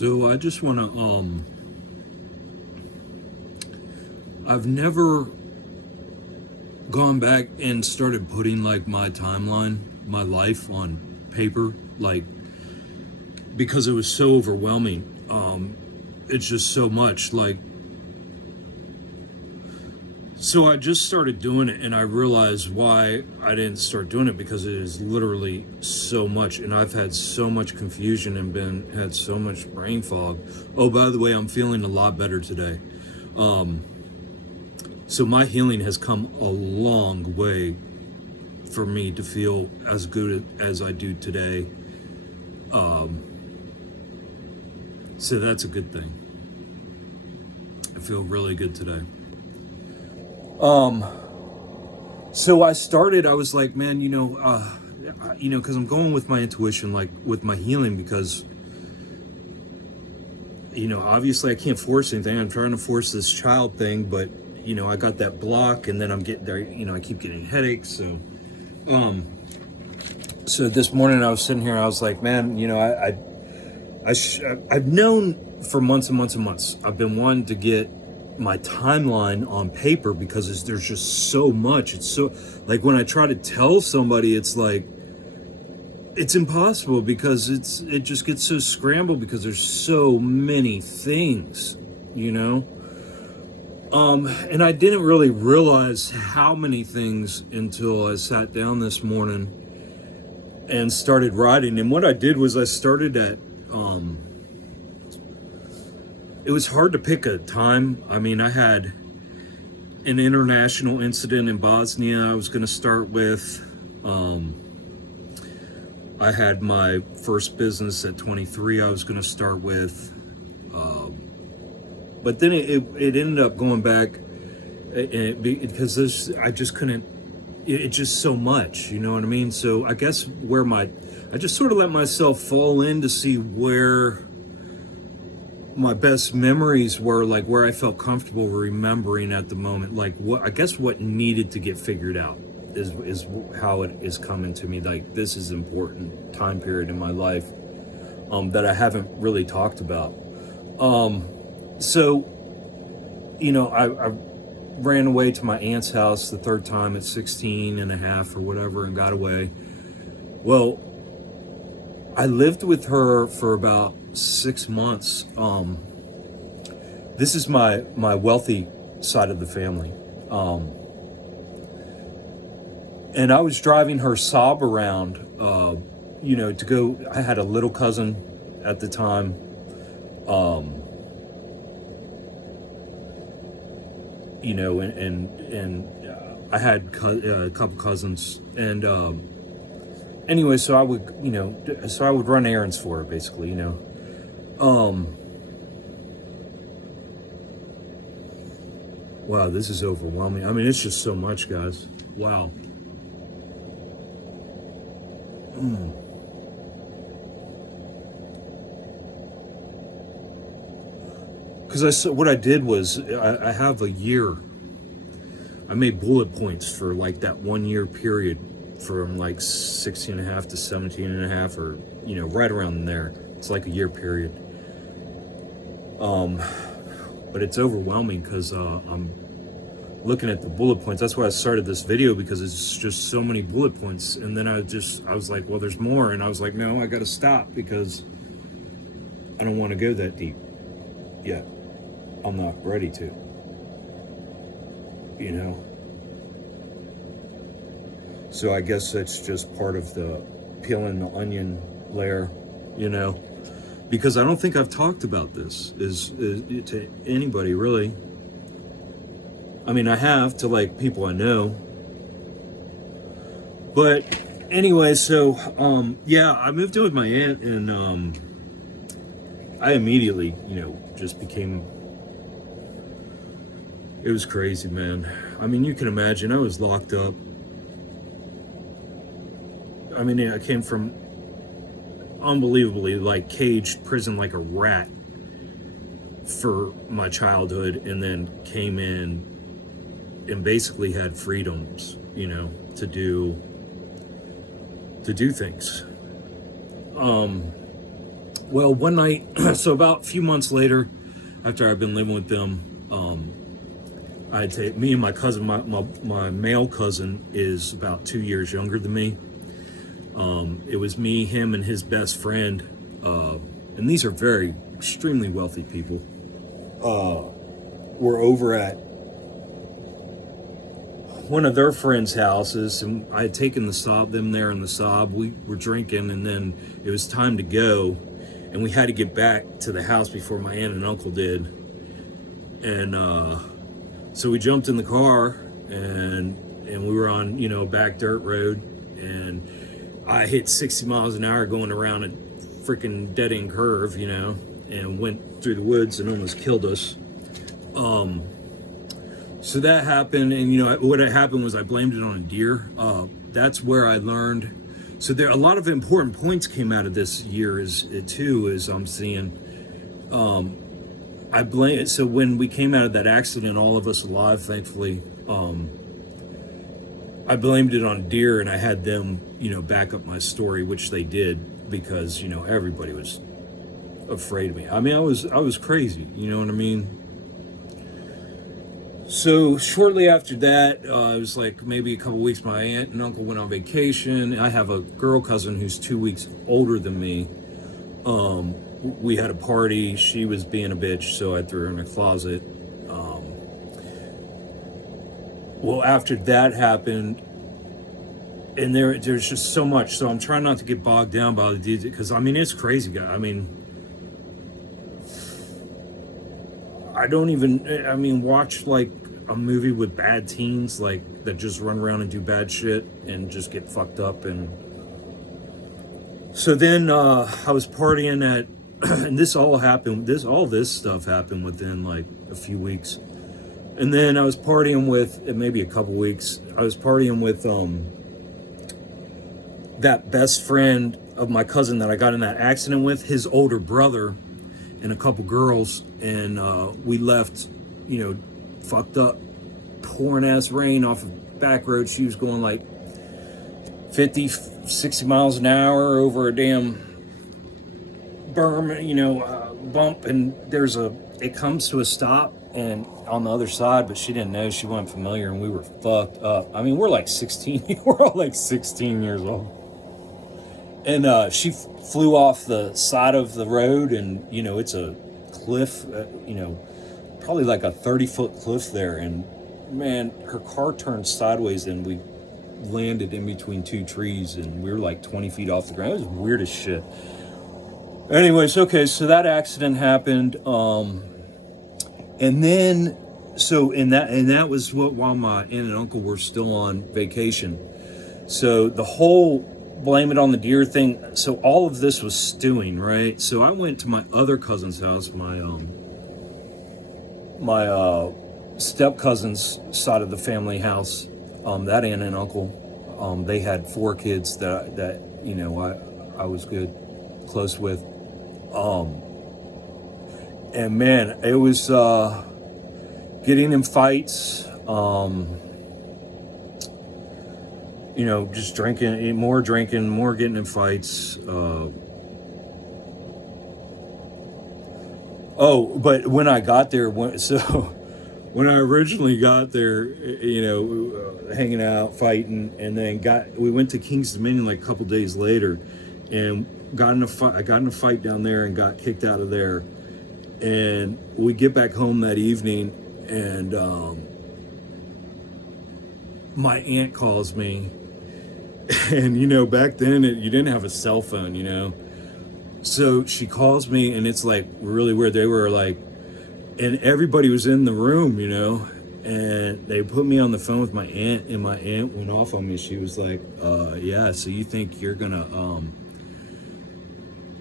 So I just want to I've never gone back and started putting like my timeline, my life on paper, like, because it was so overwhelming. It's just so much, like, so I just started doing it, and I realized why I didn't start doing it, because it is literally so much, and I've had so much confusion and had so much brain fog. Oh, by the way, I'm feeling a lot better today. So my healing has come a long way for me to feel as good as I do today. So that's a good thing. I feel really good today. So I was like, man, because I'm going with my intuition, like with my healing, because, obviously I can't force anything. I'm trying to force this child thing, but, I got that block, and then I'm getting there, I keep getting headaches. So this morning I was sitting here, I was like, man, I've known for months and months and months, I've been wanting to get my timeline on paper, because there's just so much. It's so, like, when I try to tell somebody, it's like, it's impossible, because it just gets so scrambled, because there's so many things, and I didn't really realize how many things until I sat down this morning and started writing. And what I did was I started at, it was hard to pick a time. I mean, I had an international incident in Bosnia I was going to start with. I had my first business at 23 I was going to start with. But then it ended up going back, because I just couldn't, it's just so much, you know what I mean? So I guess I just sort of let myself fall in to see where my best memories were, like where I felt comfortable remembering at the moment, like what needed to get figured out is how it is coming to me. Like, this is an important time period in my life that I haven't really talked about. So, I ran away to my aunt's house the third time at 16 and a half or whatever, and got away. Well, I lived with her for about 6 months. This is my wealthy side of the family. And I was driving her Saab around, to go. I had a little cousin at the time. And I had a couple cousins, and anyway, so I would run errands for her, basically, Wow, this is overwhelming. I mean, it's just so much, guys. Wow. Because what I did was, I have a year. I made bullet points for like that 1 year period, from like 16 and a half to 17 and a half, or, right around there. It's like a year period. But it's overwhelming, because I'm looking at the bullet points. That's why I started this video, because it's just so many bullet points. And then I was like, well, there's more. And I was like, no, I got to stop, because I don't want to go that deep yet. I'm not ready to, So I guess that's just part of the peeling the onion layer, because I don't think I've talked about this is to anybody, really. I mean, I have to, like, people I know. But anyway, so I moved in with my aunt, and I immediately, just became. It was crazy, man. I mean, you can imagine, I was locked up. I mean, I came from unbelievably, like, caged prison like a rat for my childhood, and then came in and basically had freedoms, to do things. Well, one night, so about a few months later, after I've been living with them, I'd take me and my cousin, my male cousin is about 2 years younger than me. It was me, him, and his best friend, and these are very extremely wealthy people. We're over at one of their friends' houses, and I had taken them there in the Saab. We were drinking, and then it was time to go, and we had to get back to the house before my aunt and uncle did. And so we jumped in the car, and we were on, a back dirt road, and I hit 60 miles an hour going around a freaking dead end curve, and went through the woods and almost killed us. So that happened, and what had happened was I blamed it on a deer. That's where I learned. So there, a lot of important points came out of this year as I'm seeing. I blame it. So when we came out of that accident, all of us alive, thankfully, I blamed it on deer, and I had them, back up my story, which they did, because everybody was afraid of me. I mean, I was crazy. You know what I mean? So shortly after that, it was like maybe a couple weeks, my aunt and uncle went on vacation. I have a girl cousin who's 2 weeks older than me. We had a party. She was being a bitch, so I threw her in a closet. Well, after that happened, and there's just so much. So I'm trying not to get bogged down by the details, because it's crazy, guy. I don't even, watch like a movie with bad teens, like that just run around and do bad shit and just get fucked up. And so then I was partying at, and all this stuff happened within like a few weeks. And then I was partying with, maybe a couple weeks, I was partying with that best friend of my cousin that I got in that accident with, his older brother, and a couple girls, and we left, fucked up, pouring ass rain off of back road. She was going like 50, 60 miles an hour over a damn berm, bump, and it comes to a stop, and on the other side, but she didn't know, she wasn't familiar, and we were fucked up. We're like 16, we're all like 16 years old. And she flew off the side of the road, and it's a cliff, probably like a 30-foot cliff there, and man, her car turned sideways, and we landed in between two trees, and we were like 20 feet off the ground. It was weird as shit. Anyways, okay, so that accident happened, and then that was while my aunt and uncle were still on vacation. So the whole blame it on the deer thing. So all of this was stewing, right? So I went to my other cousin's house, my step cousin's side of the family house. That aunt and uncle, they had 4 kids that I was close with. And man, it was getting in fights. Just drinking, more getting in fights. But when I got there, when I originally got there, hanging out, fighting, and then we went to King's Dominion like a couple days later, and I got in a fight down there and got kicked out of there. And we get back home that evening, and my aunt calls me. And back then you didn't have a cell phone, so she calls me, and it's like really weird. They were like, and everybody was in the room, and they put me on the phone with my aunt, and my aunt went off on me. She was like, yeah, so you think you're gonna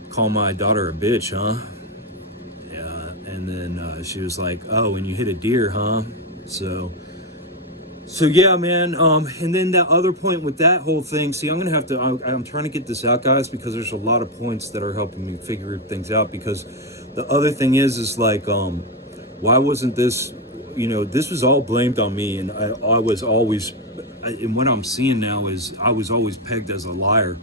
call my daughter a bitch, huh? Yeah. And then she was like, oh, and you hit a deer, huh? So yeah, man. And then that other point with that whole thing. See, I'm trying to get this out, guys, because there's a lot of points that are helping me figure things out. Because the other thing is like, why wasn't this? This was all blamed on me, and I was always. And what I'm seeing now is I was always pegged as a liar.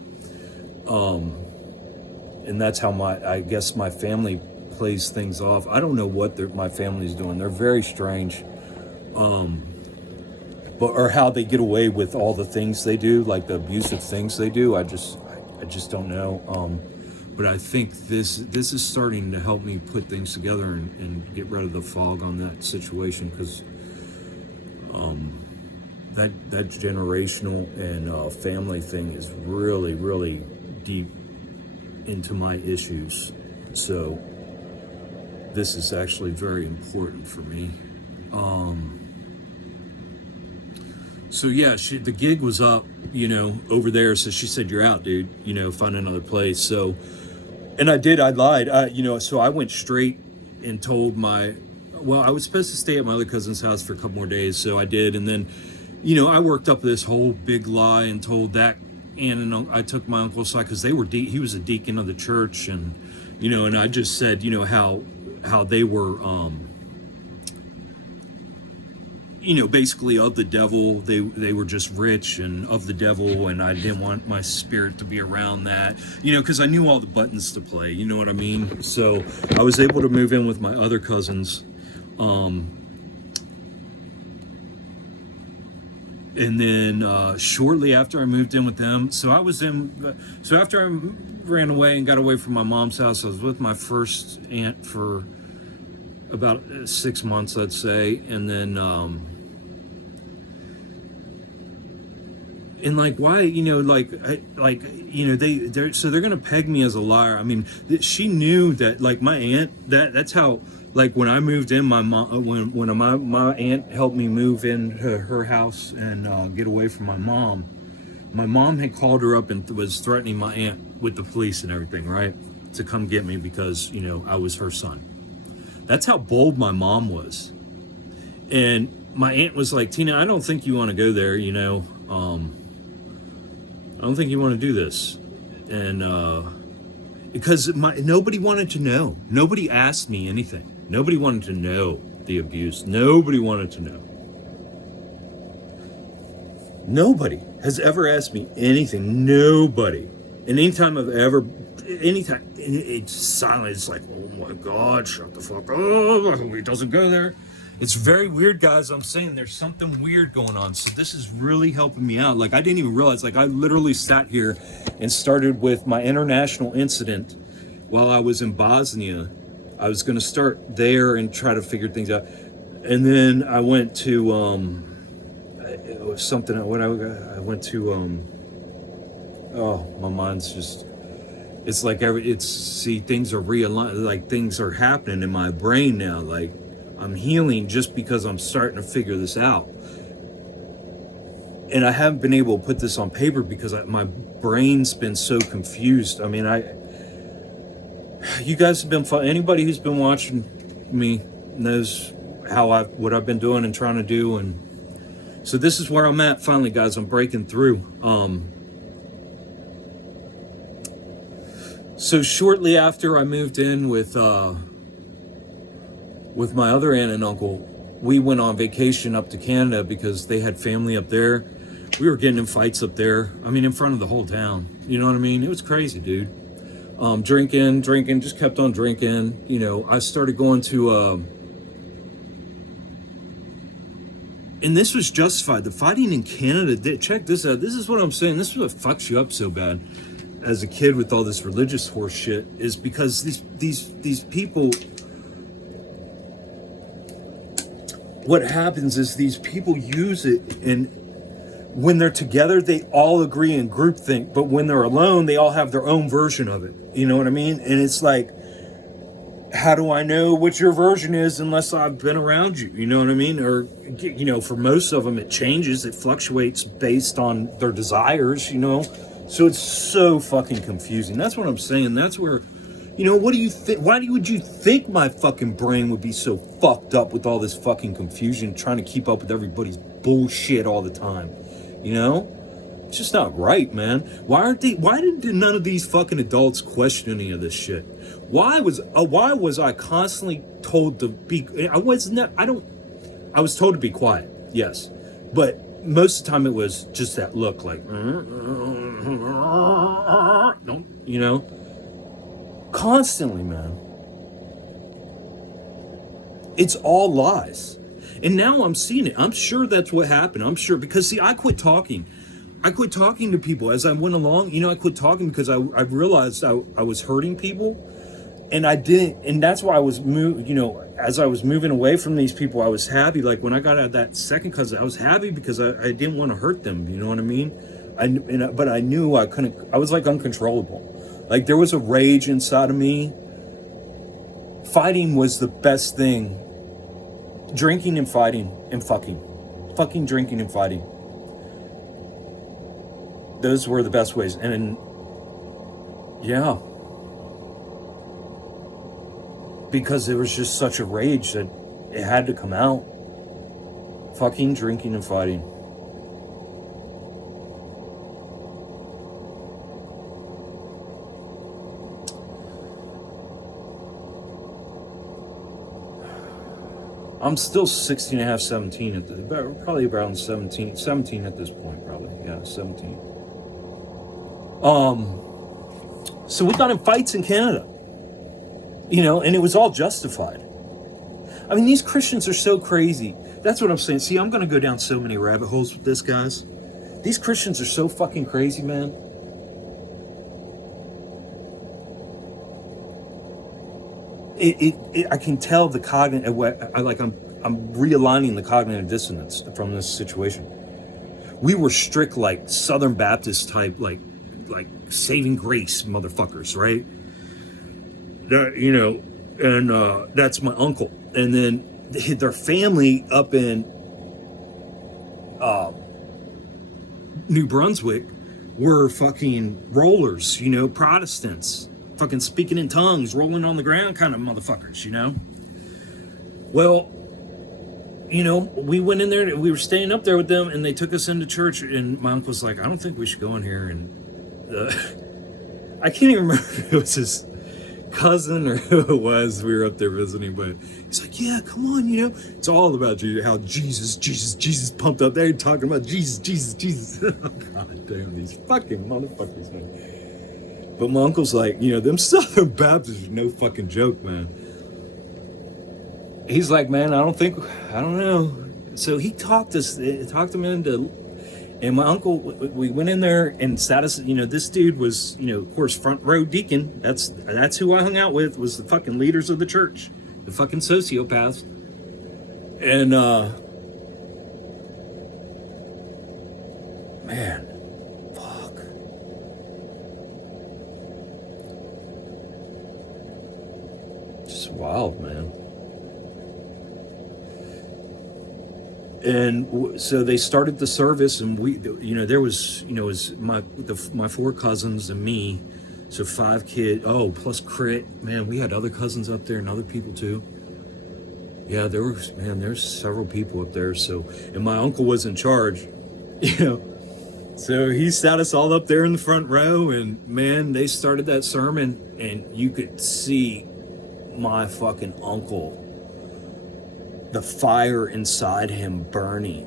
and that's how I guess my family plays things off. I don't know what my family's doing. They're very strange. But or how they get away with all the things they do, like the abusive things they do. I just don't know. But I think this is starting to help me put things together and get rid of the fog on that situation, because that generational and family thing is really, really deep into my issues. So this is actually very important for me. So yeah, the gig was up, over there. So she said, "You're out, dude. Find another place." So, and I did. I lied. So I went straight and told I was supposed to stay at my other cousin's house for a couple more days. So I did, and then, I worked up this whole big lie and told that aunt, and I took my uncle's side because he was a deacon of the church, and and I just said, how they were. Basically of the devil. They were just rich and of the devil, and I didn't want my spirit to be around that, because I knew all the buttons to play, you know what I mean? So I was able to move in with my other cousins. And then shortly after I moved in with them, so after I ran away and got away from my mom's house, I was with my first aunt for about 6 months, I'd say. And then and like, why, they're gonna peg me as a liar. I mean, she knew that, like, my aunt, that's how, like, when I moved in, my mom, when my aunt helped me move into her house and get away from my mom had called her up and was threatening my aunt with the police and everything, right, to come get me because I was her son. That's how bold my mom was. And my aunt was like, "Tina, I don't think you want to go there, I don't think you want to do this." And because nobody wanted to know. Nobody asked me anything. Nobody wanted to know the abuse. Nobody wanted to know. Nobody has ever asked me anything. Nobody. And anytime, it's silent. It's like, "Oh my God, shut the fuck up. He doesn't go there." It's very weird, guys. I'm saying there's something weird going on. So this is really helping me out. Like, I didn't even realize, like, I literally sat here and started with my international incident while I was in Bosnia. I was going to start there and try to figure things out. And then I went to, it was something, I went to, my mind's just, it's like things are realigned, like things are happening in my brain now. Like, I'm healing just because I'm starting to figure this out. And I haven't been able to put this on paper because my brain's been so confused. I mean, you guys have been fun. Anybody who's been watching me knows what I've been doing and trying to do. And so this is where I'm at finally, guys. I'm breaking through. So shortly after I moved in with my other aunt and uncle, we went on vacation up to Canada because they had family up there. We were getting in fights up there. I mean, in front of the whole town. You know what I mean? It was crazy, dude. Drinking, just kept on drinking. I started going to, and this was justified. The fighting in Canada, check this out. This is what I'm saying. This is what fucks you up so bad as a kid with all this religious horse shit, is because these people, what happens is these people use it, and when they're together, they all agree in groupthink, but when they're alone, they all have their own version of it. You know what I mean? And it's like, how do I know what your version is unless I've been around you? You know what I mean? Or, for most of them, it changes. It fluctuates based on their desires, So it's so fucking confusing. That's what I'm saying. That's where, what do you think? Would you think my fucking brain would be so fucked up with all this fucking confusion, trying to keep up with everybody's bullshit all the time? It's just not right, man. Why did none of these fucking adults question any of this shit? Why was I constantly told to be, I was told to be quiet, yes. But most of the time it was just that look, like, don't. Constantly, man. It's all lies. And now I'm seeing it. I'm sure that's what happened. I'm sure because see, I quit talking. I quit talking to people as I went along. I quit talking because I realized I was hurting people, and I didn't. And that's why I was as I was moving away from these people, I was happy. Like when I got out of that second cousin, I was happy because I didn't want to hurt them. You know what I mean? But I knew I couldn't. I was like uncontrollable. Like there was a rage inside of me. Fighting was the best thing. Drinking and fighting and fucking drinking and fighting. Those were the best ways. And yeah, because there was just such a rage that it had to come out. Fucking drinking and fighting. I'm still 16 and a half, 17 at the, probably around 17 at this point, probably. Yeah, 17. So we got in fights in Canada, and it was all justified. I mean, these Christians are so crazy. That's what I'm saying. See, I'm going to go down so many rabbit holes with this, guys. These Christians are so fucking crazy, man. I can tell the cognitive. I'm realigning the cognitive dissonance from this situation. We were strict, like Southern Baptist type, like saving grace motherfuckers, right? And that's my uncle, and then their family up in New Brunswick were fucking rollers, Protestants. Fucking speaking in tongues, rolling on the ground kind of motherfuckers, Well, we went in there, we were staying up there with them, and they took us into church, and my uncle's like, I don't think we should go in here, and I can't even remember if it was his cousin or who it was. We were up there visiting, but he's like, yeah, come on, it's all about how Jesus pumped up there, talking about Jesus. Oh, God damn, these fucking motherfuckers, man. But my uncle's like, them Southern Baptists are no fucking joke, man. He's like, man, I don't know. So he talked him into, and my uncle, we went in there and this dude was, of course, front row deacon. That's who I hung out with, was the fucking leaders of the church, the fucking sociopaths. And, man. Wild, man. And so they started the service, and we, there was, it was my four cousins and me, so 5 kids. Oh, plus Crit, man. We had other cousins up there and other people too. Yeah, there's several people up there. So, and my uncle was in charge, So he sat us all up there in the front row, and man, they started that sermon, and you could see my fucking uncle, the fire inside him burning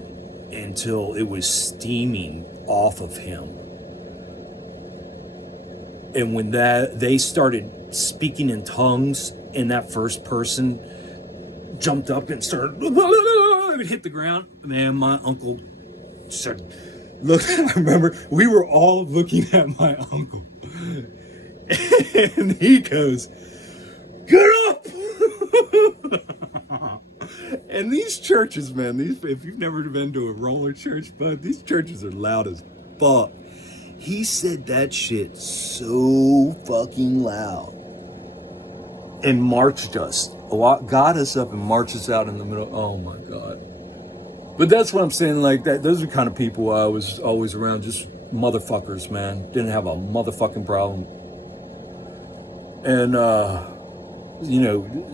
until it was steaming off of him. And when they started speaking in tongues, and that first person jumped up and started and hit the ground, man, my uncle said, look, I remember we were all looking at my uncle, and he goes, get up! And these churches, man, if you've never been to a roller church, but these churches are loud as fuck. He said that shit so fucking loud and marched us. Got us up and marched us out in the middle. Oh my God. But that's what I'm saying, like that. Those are the kind of people I was always around, just motherfuckers, man. Didn't have a motherfucking problem. And,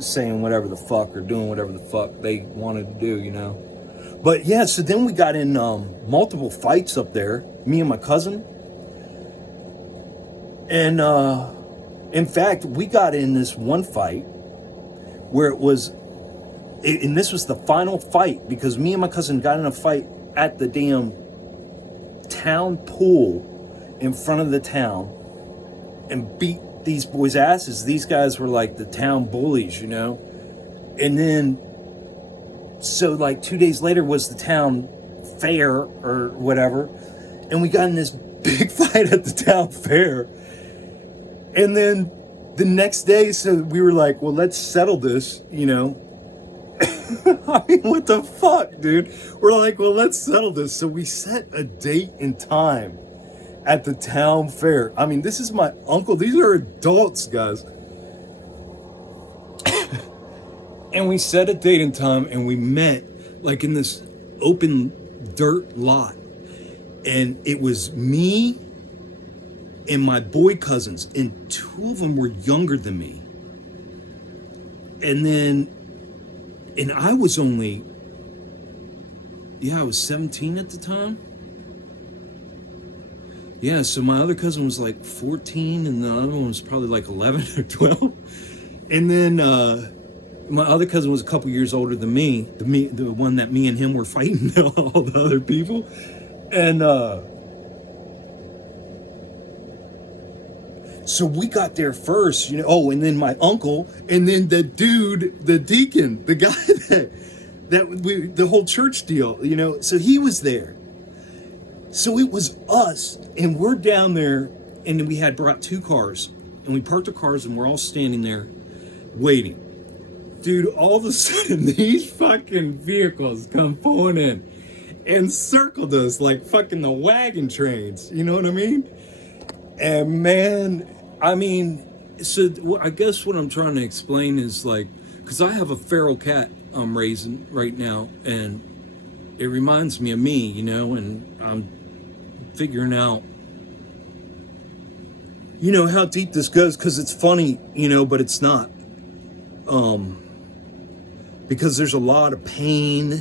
saying whatever the fuck or doing whatever the fuck they wanted to do, But yeah, so then we got in multiple fights up there, me and my cousin. And in fact, we got in this one fight where and this was the final fight, because me and my cousin got in a fight at the damn town pool in front of the town and beat these boys' asses. These guys were like the town bullies, you know? And then, so like 2 days later was the town fair or whatever. And we got in this big fight at the town fair. And then the next day, so we were like, well, let's settle this, you know? I mean, what the fuck, dude? We're like, well, let's settle this. So we set a date and time at the town fair. I mean, this is my uncle. These are adults, guys. And we set a date and time, and we met like in this open dirt lot. And it was me and my boy cousins, and 2 of them were younger than me. And I was only, I was 17 at the time. Yeah, so my other cousin was like 14, and the other one was probably like 11 or 12. And then my other cousin was a couple years older than me, the one that me and him were fighting all the other people. And so we got there first, you know. Oh, and then my uncle, and then the dude, the deacon, the guy the whole church deal, you know. So he was there. So it was us, and we're down there, and then we had brought 2 cars, and we parked the cars, and we're all standing there waiting. Dude, all of a sudden, these fucking vehicles come pulling in and circled us like fucking the wagon trains, you know what I mean? And man, I mean, so I guess what I'm trying to explain is like, because I have a feral cat I'm raising right now, and it reminds me of me, you know, and I'm figuring out, you know, how deep this goes, because it's funny, you know, but it's not. Because there's a lot of pain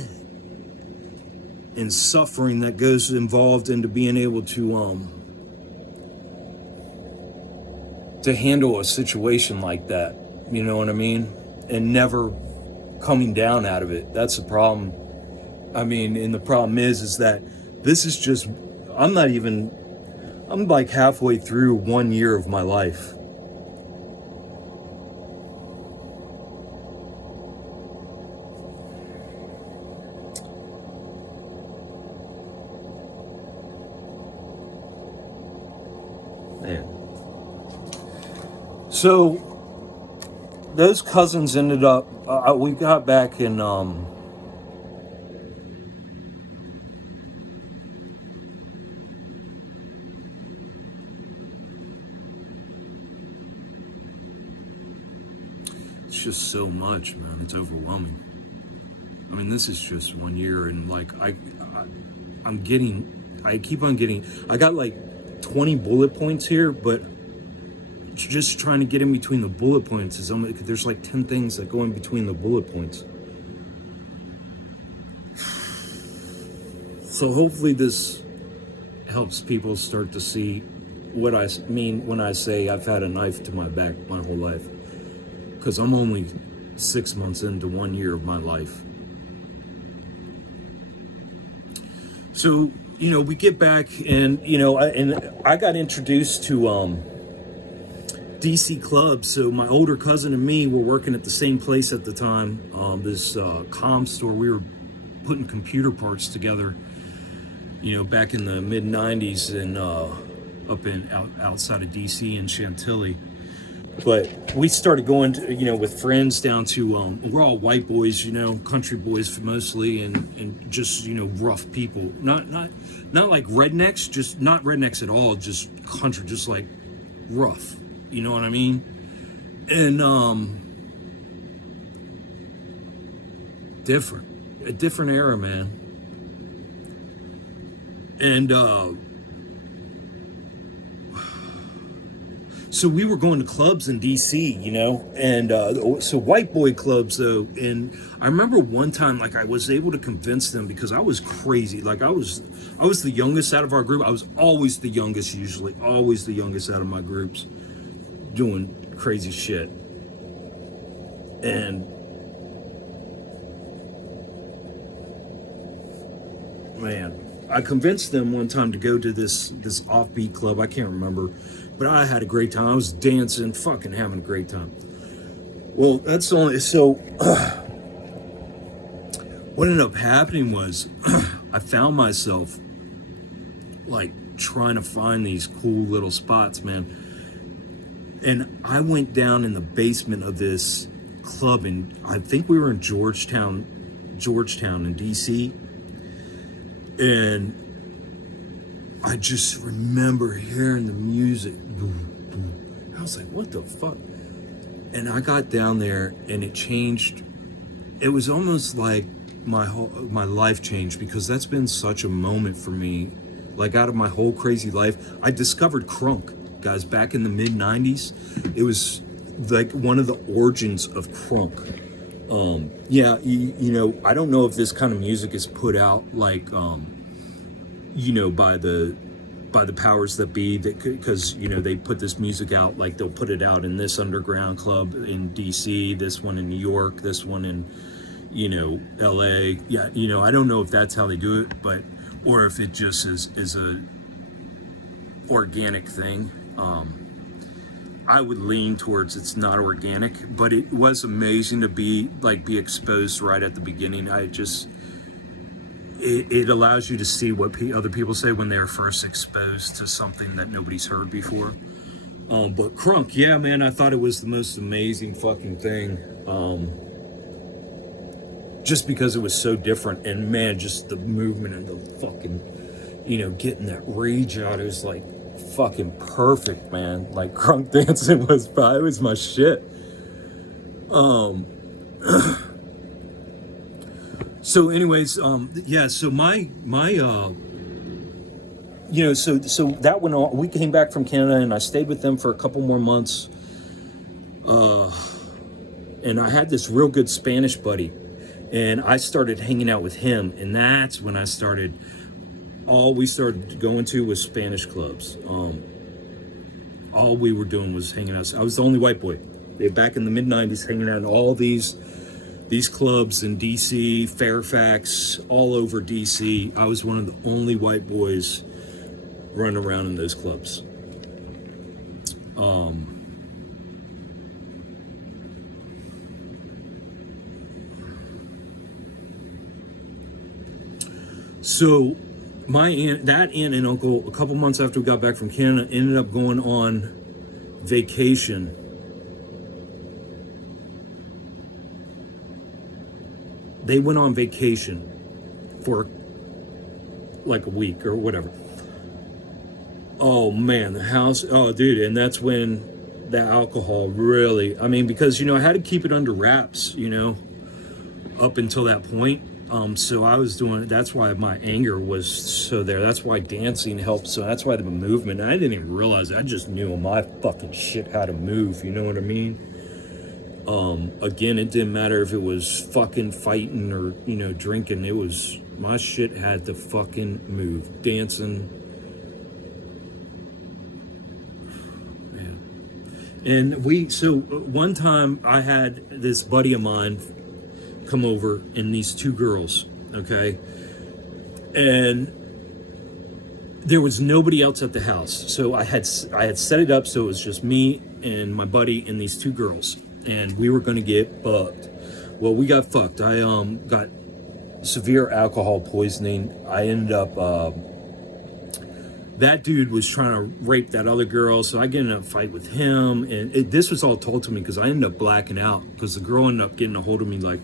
and suffering that goes involved into being able to handle a situation like that, you know what I mean? And never coming down out of it. That's the problem. I mean, and the problem is that this is just, I'm like halfway through 1 year of my life. Man. So those cousins ended up, we got back in, it's just so much, man. It's overwhelming. I mean, this is just 1 year, and like, I keep on getting, I got like 20 bullet points here, but just trying to get in between the bullet points is there's like 10 things that go in between the bullet points. So hopefully this helps people start to see what I mean when I say I've had a knife to my back my whole life, because I'm only 6 months into 1 year of my life. So, you know, we get back, and you know, I got introduced to DC clubs. So my older cousin and me were working at the same place at the time, this comm store. We were putting computer parts together, you know, back in the mid 90s, and outside of DC in Chantilly. But we started going to, you know, with friends down to, we're all white boys, you know, country boys mostly, and just, you know, rough people. Not like rednecks, just not rednecks at all, just country, just like rough. You know what I mean? And a different era, man. And so we were going to clubs in DC, you know, and so white boy clubs though. And I remember one time, like, I was able to convince them, because I was crazy. Like, I was the youngest out of our group. I was always the youngest, usually always the youngest out of my groups, doing crazy shit. And man, I convinced them one time to go to this offbeat club. I can't remember. But I had a great time. I was dancing, fucking having a great time. Well, that's only so. What ended up happening was I found myself like trying to find these cool little spots, man. And I went down in the basement of this club, and I think we were in Georgetown in DC. And I just remember hearing the music. I was like, what the fuck? And I got down there and it changed. It was almost like my life changed, because that's been such a moment for me. Like, out of my whole crazy life, I discovered crunk, guys, back in the mid 90s. It was like one of the origins of crunk. Yeah, you know, I don't know if this kind of music is put out like, you know, by the powers that be, that, because, you know, they put this music out, like they'll put it out in this underground club in DC, this one in New York, this one in, you know, LA. Yeah, you know, I don't know if that's how they do it, but, or if it just is a organic thing. I would lean towards it's not organic, but it was amazing to be exposed right at the beginning. It allows you to see what other people say when they're first exposed to something that nobody's heard before. But crunk, yeah, man, I thought it was the most amazing fucking thing. Just because it was so different, and man, just the movement and the fucking, you know, getting that rage out, it was like fucking perfect, man. Like, crunk dancing was my shit. So anyways, yeah, so my you know, so that went on. We came back from Canada and I stayed with them for a couple more months. And I had this real good Spanish buddy, and I started hanging out with him, and that's when I started, all we started going to was Spanish clubs. All we were doing was hanging out. I was the only white boy. Back in the mid 90s, hanging out in all these clubs in DC, Fairfax, all over DC. I was one of the only white boys running around in those clubs. So my aunt and uncle, a couple months after we got back from Canada, ended up going on vacation. They went on vacation for like a week or whatever. Oh man, the house, oh dude, and that's when the alcohol really, I mean, because, you know, I had to keep it under wraps, you know, up until that point. So I was doing, that's why my anger was so there. That's why dancing helped. So that's why the movement, I didn't even realize it. I just knew my fucking shit how to move, you know what I mean? Again, it didn't matter if it was fucking fighting or, you know, drinking. It was, my shit had to fucking move. Dancing. Man. And so one time I had this buddy of mine come over, and these two girls, okay? And there was nobody else at the house. So I had set it up so it was just me and my buddy and these two girls. And we were gonna get fucked. Well, we got fucked. I got severe alcohol poisoning. I ended up, that dude was trying to rape that other girl, so I get in a fight with him. And this was all told to me because I ended up blacking out, because the girl ended up getting a hold of me like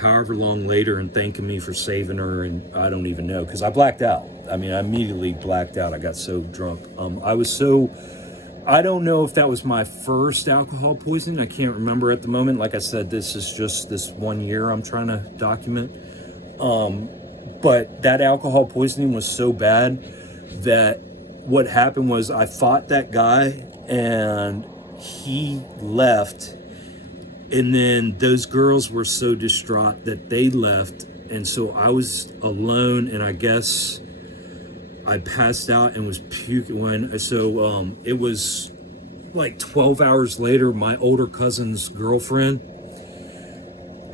however long later and thanking me for saving her, and I don't even know, because I blacked out. I mean, I immediately blacked out. I got so drunk. I don't know if that was my first alcohol poisoning. I can't remember at the moment. Like I said, this is just this 1 year I'm trying to document. But that alcohol poisoning was so bad that what happened was I fought that guy and he left. And then those girls were so distraught that they left. And so I was alone, and I guess I passed out and was puking. So it was like 12 hours later, my older cousin's girlfriend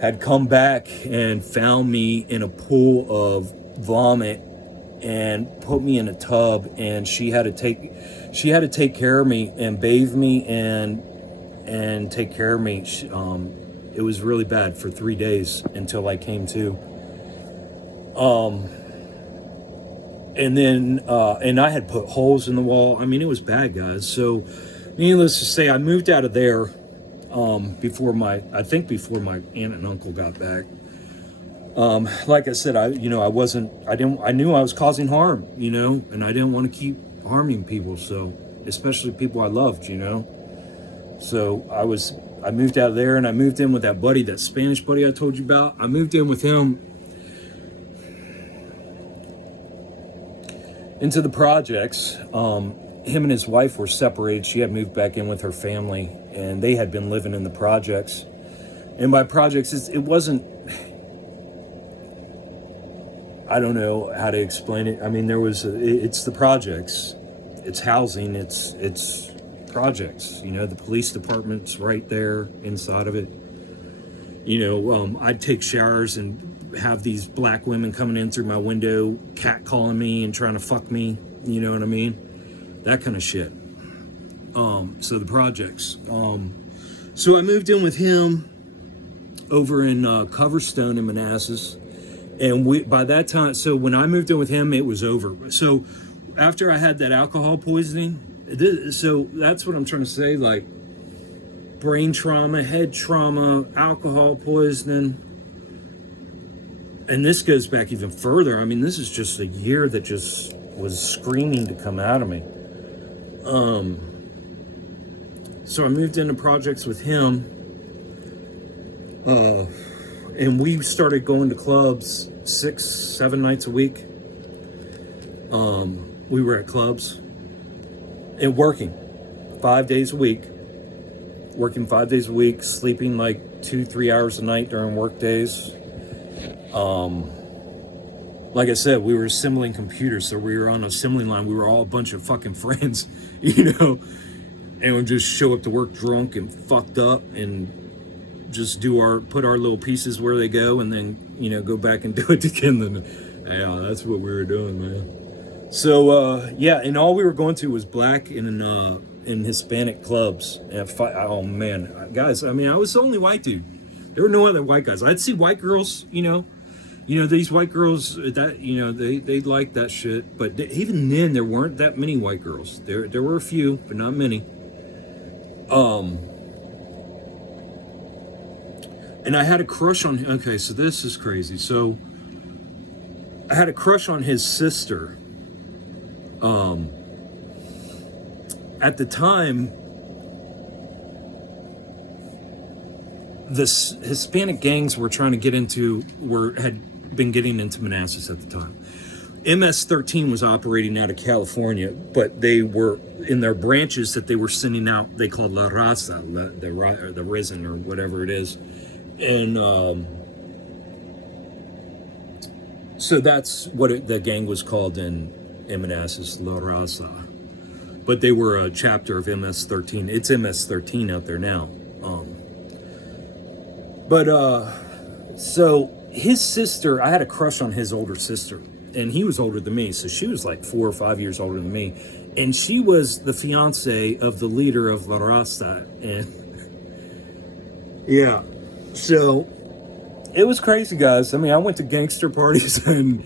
had come back and found me in a pool of vomit and put me in a tub, and she had to take care of me and bathe me and take care of me. It was really bad for 3 days until I came to. And then and I had put holes in the wall. I mean, it was bad, guys. So needless to say, I moved out of there before my aunt and uncle got back. Like I said, I knew I was causing harm, and I didn't want to keep harming people. So, especially people I loved, So I moved out of there, and I moved in with that buddy, that Spanish buddy I told you about. I moved in with him into the projects. Him and his wife were separated. She had moved back in with her family, and they had been living in the projects. And by projects, it wasn't, I don't know how to explain it. I mean, it's the projects, it's housing, it's projects. The police department's right there inside of it. I'd take showers and have these black women coming in through my window, catcalling me and trying to fuck me. You know what I mean? That kind of shit. So the projects. So I moved in with him over in Coverstone in Manassas. And by that time, so when I moved in with him, it was over. So after I had that alcohol poisoning, so that's what I'm trying to say, like brain trauma, head trauma, alcohol poisoning. And this goes back even further. I mean, this is just a year that just was screaming to come out of me. So I moved into projects with him. And we started going to clubs 6-7 nights a week. We were at clubs and working 5 days a week. Working 5 days a week, sleeping like 2-3 hours a night during work days. Like I said, we were assembling computers, so we were on an assembly line. We were all a bunch of fucking friends, and we'd just show up to work drunk and fucked up and just put our little pieces where they go, and then, go back and do it again. Yeah, that's what we were doing, man. So, and all we were going to was black and Hispanic clubs. And oh man, guys, I mean, I was the only white dude. There were no other white guys. I'd see white girls, these white girls that, they liked that shit. But even then, there weren't that many white girls. There were a few, but not many. And I had a crush on, okay, so this is crazy. So I had a crush on his sister. At the time, the Hispanic gangs were trying to had been getting into Manassas at the time. MS-13 was operating out of California, but they were in their branches that they were sending out, they called La Raza, the Risen or whatever it is. And so that's what the gang was called in Manassas, La Raza. But they were a chapter of MS-13. It's MS-13 out there now. So his sister, I had a crush on his older sister. And he was older than me, so she was like 4 or 5 years older than me. And she was the fiance of the leader of La Raza. And yeah, so it was crazy, guys. I mean, I went to gangster parties and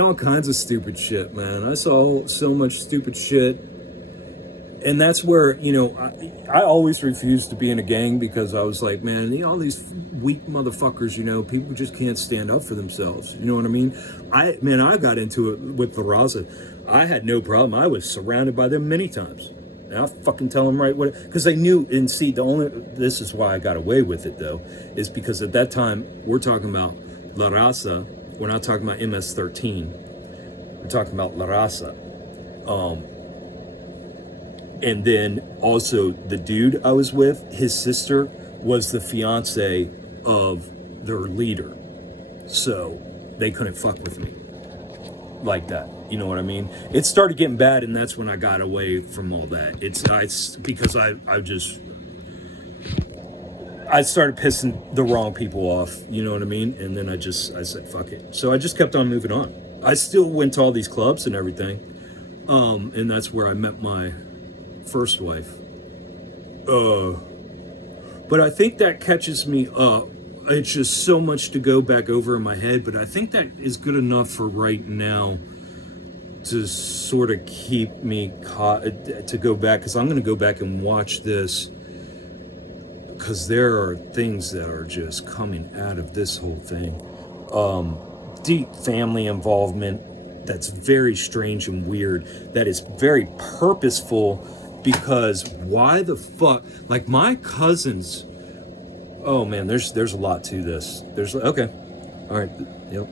all kinds of stupid shit, man. I saw so much stupid shit. And that's where, I always refused to be in a gang because I was like, man, all these weak motherfuckers, people just can't stand up for themselves. You know what I mean? I got into it with the Raza. I had no problem. I was surrounded by them many times. And I'll fucking tell them right what, because they knew, and see, this is why I got away with it though, is because at that time, we're talking about La Raza. We're not talking about MS-13. We're talking about La Raza. And then also the dude I was with, his sister was the fiance of their leader. So they couldn't fuck with me like that. You know what I mean? It started getting bad, and that's when I got away from all that. It's because I started pissing the wrong people off. You know what I mean? And then I said, fuck it. So I just kept on moving on. I still went to all these clubs and everything. And that's where I met my first wife. Uh, but I think that catches me up. It's just so much to go back over in my head, but I think that is good enough for right now to sort of keep me caught, to go back, because I'm going to go back and watch this, because there are things that are just coming out of this whole thing. Deep family involvement that's very strange and weird, that is very purposeful, because why the fuck, like my cousins, oh man, there's a lot to this. There's, okay, all right, yep.